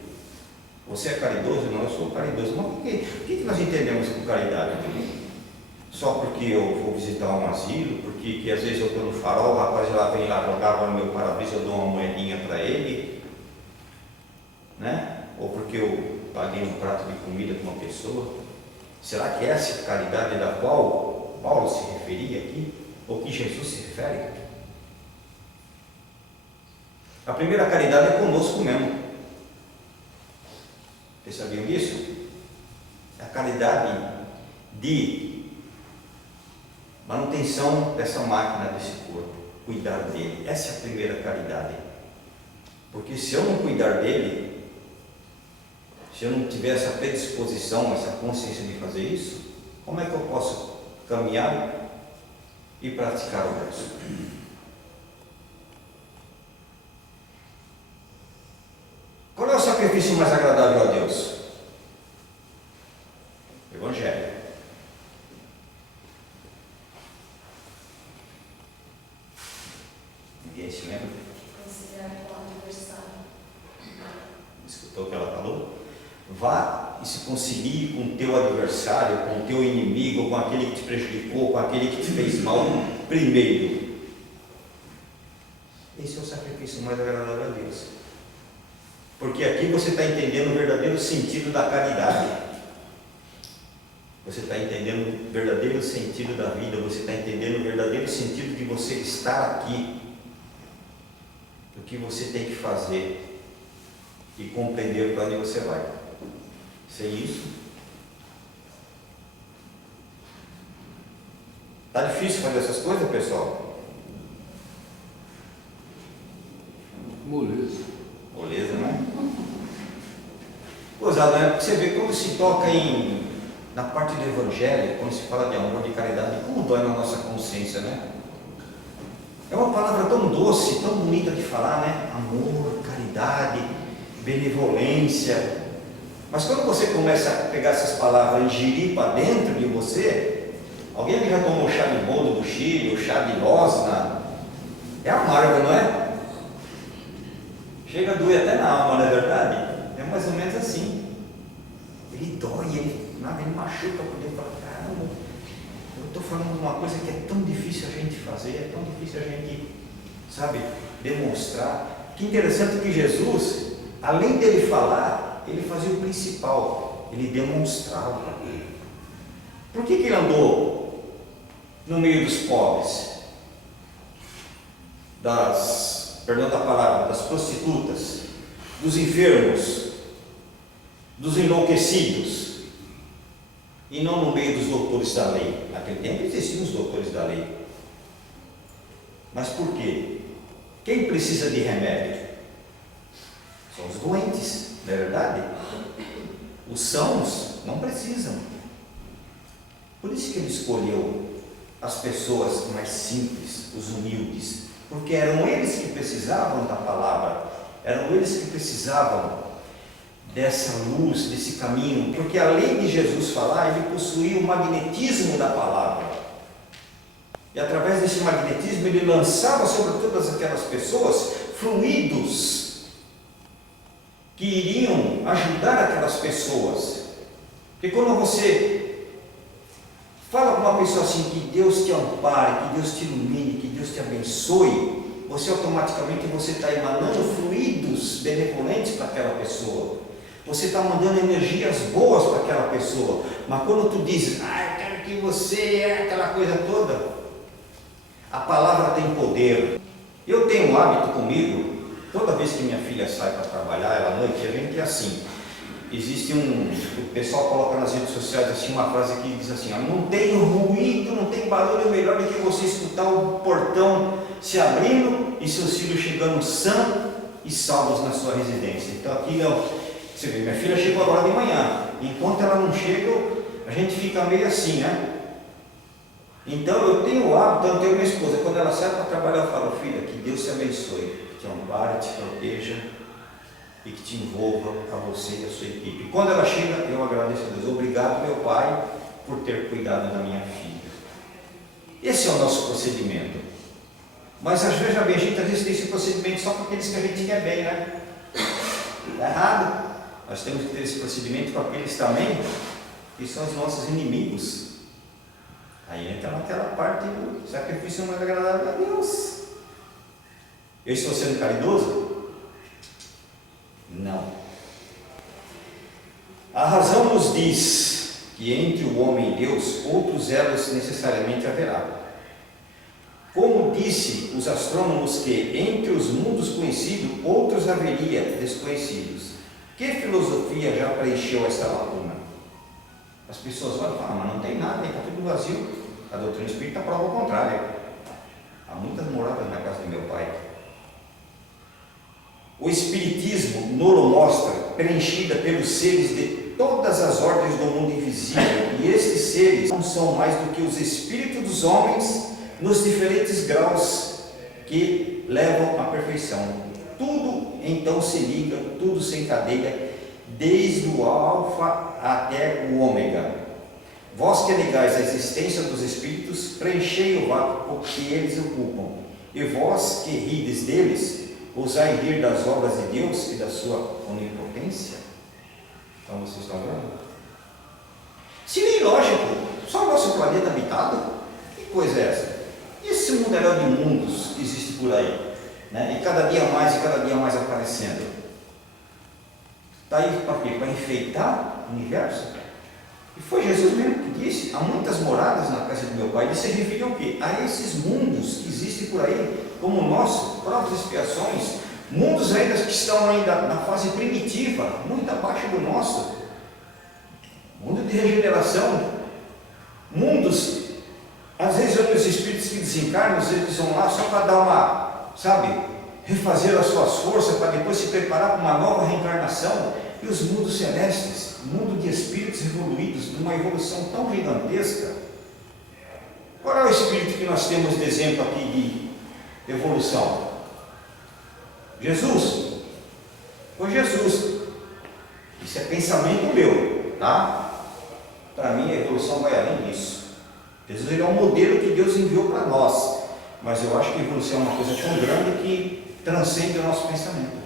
você é caridoso? Não, eu sou caridoso. Mas por que nós entendemos por caridade? Só porque eu vou visitar um asilo, porque às vezes eu estou no farol, o rapaz vem lá jogar no meu para-brisa, eu dou uma moedinha para ele, né? Ou porque eu paguei um prato de comida para uma pessoa. Será que essa é a caridade da qual Paulo se referia aqui? Ou que Jesus se refere? A primeira caridade é conosco mesmo. Vocês sabiam disso? A caridade de manutenção dessa máquina, desse corpo, cuidar dele. Essa é a primeira caridade. Porque se eu não cuidar dele, se eu não tiver essa predisposição, essa consciência de fazer isso, como é que eu posso caminhar e praticar o resto? Qual é o sacrifício mais agradável a Deus? O Evangelho. Ninguém se lembra? Considerar o adversário. Escutou o que ela falou? Vá e se concilie com o teu adversário, com o teu inimigo, com aquele que te prejudicou, com aquele que te fez mal primeiro. Esse é o sacrifício mais agradável a Deus. Porque aqui você está entendendo o verdadeiro sentido da caridade. Você está entendendo o verdadeiro sentido da vida. Você está entendendo o verdadeiro sentido de você estar aqui. O que você tem que fazer e compreender para onde você vai. Sem isso, está difícil fazer essas coisas, pessoal? Moleza. Moleza, né? Gozado, né? Você vê quando se toca na parte do Evangelho, quando se fala de amor, de caridade, como dói na nossa consciência, né? É uma palavra tão doce, tão bonita de falar, né? Amor, caridade, benevolência. Mas quando você começa a pegar essas palavras e ingerir para dentro de você, alguém que já tomou chá de boldo do Chile, o chá de losna, é amargo, não é? Chega a doer até na alma, não é verdade? É mais ou menos assim. Ele dói, ele machuca por dentro. Fala, caramba, eu estou falando de uma coisa que é tão difícil a gente fazer, é tão difícil a gente, sabe, demonstrar. Que interessante que Jesus, além dele falar, ele fazia o principal, ele demonstrava. Por que ele andou no meio dos pobres? Perdão da palavra, das prostitutas, dos enfermos, dos enlouquecidos, e não no meio dos doutores da lei. Naquele tempo existiam os doutores da lei. Mas por quê? Quem precisa de remédio? São os doentes, não é verdade? Os sãos não precisam. Por isso que ele escolheu as pessoas mais simples, os humildes, porque eram eles que precisavam da palavra, eram eles que precisavam dessa luz, desse caminho, porque além de Jesus falar, ele possuía o magnetismo da palavra, e através desse magnetismo ele lançava sobre todas aquelas pessoas fluidos que iriam ajudar aquelas pessoas. Porque quando você fala com uma pessoa assim, que Deus te ampare, que Deus te ilumine, que Deus te abençoe, você automaticamente está emanando fluidos benevolentes para aquela pessoa. Você está mandando energias boas para aquela pessoa. Mas quando tu dizes, eu quero que você é aquela coisa toda, a palavra tem poder. Eu tenho um hábito comigo, toda vez que minha filha sai para trabalhar, ela à noite, a gente é assim. existe o pessoal coloca nas redes sociais assim, uma frase que diz assim, ó, não tem ruído, não tem barulho melhor do que você escutar o portão se abrindo e seus filhos chegando sãos e salvos na sua residência. Então aqui, você vê, minha filha chegou agora de manhã, enquanto ela não chega, a gente fica meio assim, né? Então eu tenho o hábito, eu tenho minha esposa, quando ela sai para trabalhar, eu falo, filha, que Deus te abençoe, que te ampare, te proteja e que te envolva a você e a sua equipe. Quando ela chega, eu agradeço a Deus. Obrigado, meu pai, por ter cuidado da minha filha. Esse é o nosso procedimento. Mas veja bem, a gente às vezes tem esse procedimento só com aqueles que a gente quer bem, né? Está errado. Nós temos que ter esse procedimento com aqueles também que são os nossos inimigos. Aí entra naquela parte do sacrifício mais agradável a Deus. Eu estou sendo caridoso? Não. A razão nos diz que entre o homem e Deus outros elos necessariamente haverá. Como disse os astrônomos que entre os mundos conhecidos outros haveria desconhecidos. Que filosofia já preencheu esta lacuna? As pessoas olham e falam, mas não tem nada, está tudo vazio. A doutrina espírita prova o contrário. Há muitas moradas na casa do meu pai. O Espiritismo nos mostra preenchida pelos seres de todas as ordens do mundo invisível, e estes seres não são mais do que os espíritos dos homens nos diferentes graus que levam à perfeição. Tudo então se liga, tudo se encadeia, desde o alfa até o ômega. Vós que negais a existência dos espíritos, preenchei o vácuo que eles ocupam, e vós que rides deles, ousai rir das obras de Deus e da sua onipotência. Então vocês estão vendo? Seria ilógico, só o nosso planeta habitado? Que coisa é essa? E esse mundaréu de mundos que existe por aí, né? E cada dia mais aparecendo. Está aí para quê? Para enfeitar o universo? E foi Jesus mesmo que disse, há muitas moradas na casa do meu pai. Ele se refere ao quê? A esses mundos que existem por aí, como o nosso, próprias expiações, mundos ainda que estão ainda na fase primitiva, muito abaixo do nosso, mundo de regeneração, mundos, às vezes outros espíritos que desencarnam, eles vão lá só para dar uma, refazer as suas forças, para depois se preparar para uma nova reencarnação. E os mundos celestes, mundo de espíritos evoluídos, numa evolução tão gigantesca. Qual é o espírito que nós temos de exemplo aqui de evolução? Jesus. Foi Jesus. Isso é pensamento meu, tá? Para mim a evolução vai além disso. Jesus ele é um modelo que Deus enviou para nós, mas eu acho que a evolução é uma coisa tão grande que transcende o nosso pensamento.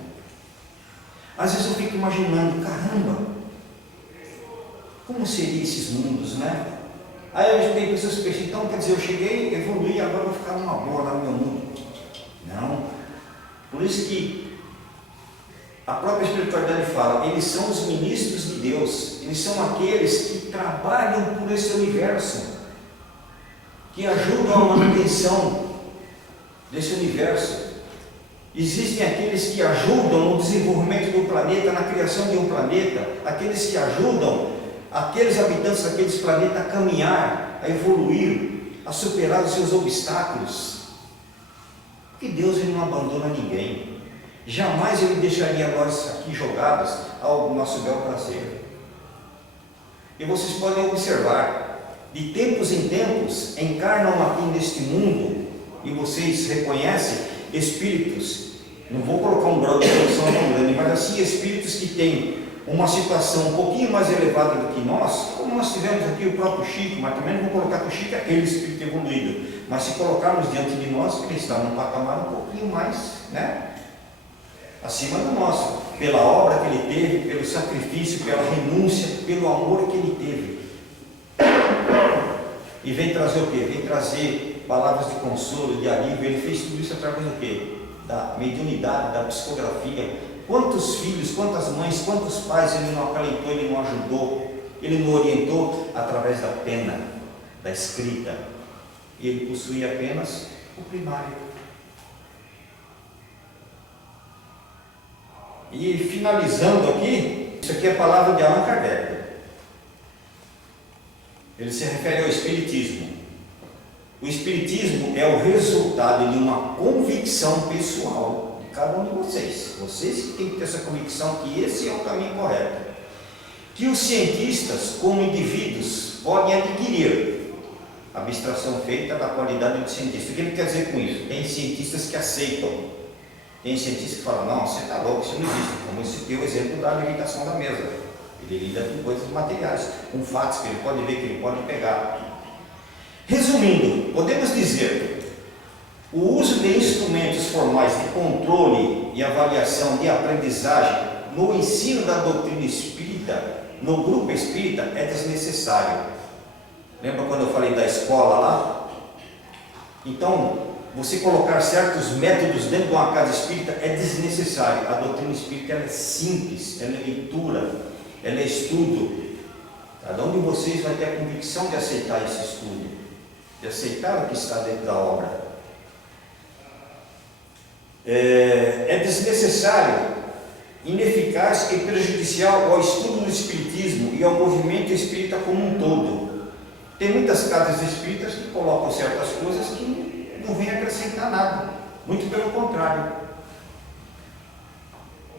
Às vezes eu fico imaginando, caramba, como seriam esses mundos, né? Aí tem pessoas que pensam, então quer dizer, eu cheguei, evoluí, agora vou ficar numa boa lá no meu mundo. Não. Por isso que a própria espiritualidade fala, eles são os ministros de Deus, eles são aqueles que trabalham por esse universo, que ajudam a manutenção desse universo. Existem aqueles que ajudam no desenvolvimento do planeta, na criação de um planeta, aqueles que ajudam aqueles habitantes daqueles planetas a caminhar, a evoluir, a superar os seus obstáculos. Porque Deus ele não abandona ninguém. Jamais Ele deixaria nós aqui jogados ao nosso bel prazer. E vocês podem observar, de tempos em tempos, encarnam aqui neste mundo, e vocês reconhecem espíritos, não vou colocar um grau de evolução tão grande, mas assim, espíritos que têm uma situação um pouquinho mais elevada do que nós, como nós tivemos aqui o próprio Chico, mas também não vou colocar que o Chico é aquele espírito evoluído, mas se colocarmos diante de nós, ele está num patamar um pouquinho mais, acima do nosso, pela obra que ele teve, pelo sacrifício, pela renúncia, pelo amor que ele teve. E vem trazer o quê? Vem trazer palavras de consolo, de alívio. Ele fez tudo isso através do quê? Da mediunidade, da psicografia. Quantos filhos, quantas mães, quantos pais ele não acalentou, ele não ajudou, ele não orientou através da pena, da escrita. E ele possuía apenas o primário. E finalizando aqui, Isso aqui é a palavra de Allan Kardec. Ele se refere ao Espiritismo. O Espiritismo é o resultado de uma convicção pessoal de cada um de vocês. Vocês que têm que ter essa convicção que esse é o caminho correto. Que os cientistas, como indivíduos, podem adquirir. Abstração feita da qualidade do cientista. O que ele quer dizer com isso? Tem cientistas que aceitam. Tem cientistas que falam, não, você está louco, isso não existe. Como esse teu exemplo da limitação da mesa. Ele lida com coisas materiais, com fatos que ele pode ver, que ele pode pegar. Resumindo, podemos dizer, o uso de instrumentos formais de controle e avaliação de aprendizagem no ensino da doutrina espírita, no grupo espírita, é desnecessário. Lembra quando eu falei da escola lá? Então, você colocar certos métodos dentro de uma casa espírita é desnecessário. A doutrina espírita ela é simples, ela é leitura, ela é estudo. Cada um de vocês vai ter a convicção de aceitar esse estudo, de aceitar o que está dentro da obra. É desnecessário, ineficaz e prejudicial ao estudo do espiritismo e ao movimento espírita como um todo. Tem muitas casas espíritas que colocam certas coisas que não vêm acrescentar nada, muito pelo contrário.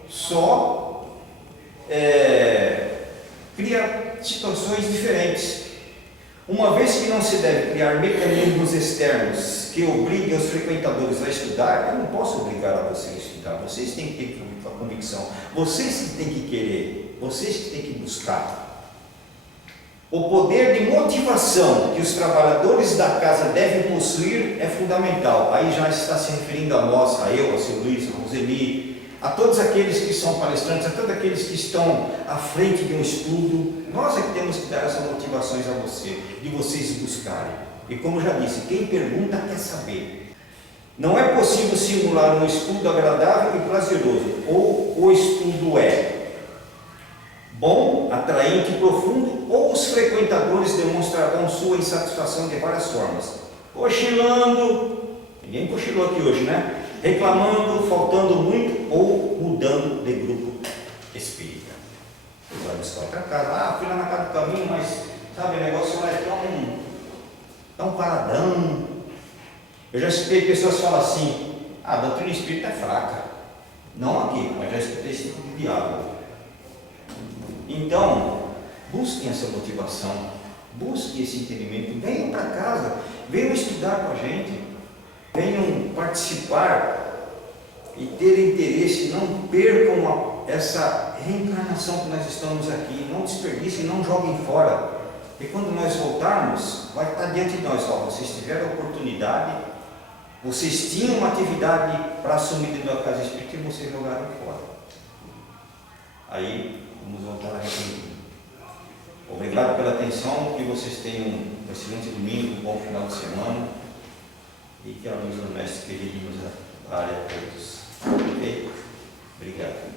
Só cria situações diferentes. Uma vez que não se deve criar mecanismos externos que obriguem os frequentadores a estudar, eu não posso obrigar a vocês a estudar. Vocês têm que ter a convicção, vocês que têm que querer, vocês que têm que buscar. O poder de motivação que os trabalhadores da casa devem possuir é fundamental. Aí já está se referindo a nós, a eu, a seu Luiz, a Roseli, a todos aqueles que são palestrantes, a todos aqueles que estão à frente de um estudo. Nós é que temos que dar essas motivações a você, de vocês buscarem. E como já disse, quem pergunta quer saber. Não é possível simular um estudo agradável e prazeroso, ou o estudo é bom, atraente e profundo, ou os frequentadores demonstrarão sua insatisfação de várias formas. Cochilando, ninguém cochilou aqui hoje, né? Reclamando, faltando muito ou mudando de grupo espírita. Você vai buscar outra casa, fui lá na casa do caminho, mas sabe, o negócio lá é tão paradão. Eu já escutei pessoas falar assim, a doutrina espírita é fraca. Não aqui, mas já escutei esse tipo de diálogo. Então, busquem essa motivação, busquem esse entendimento, venham para casa, venham estudar com a gente, venham participar e ter interesse, não percam essa reencarnação que nós estamos aqui, não desperdicem, não joguem fora. E quando nós voltarmos, vai estar diante de nós, vocês tiveram a oportunidade, vocês tinham uma atividade para assumir dentro da casa espírita e vocês jogaram fora. Aí, vamos voltar a repetir. Obrigado pela atenção, que vocês tenham um excelente domingo, um bom final de semana e que a luz do Mestre querido nos ampare a todos. Ok? Obrigado.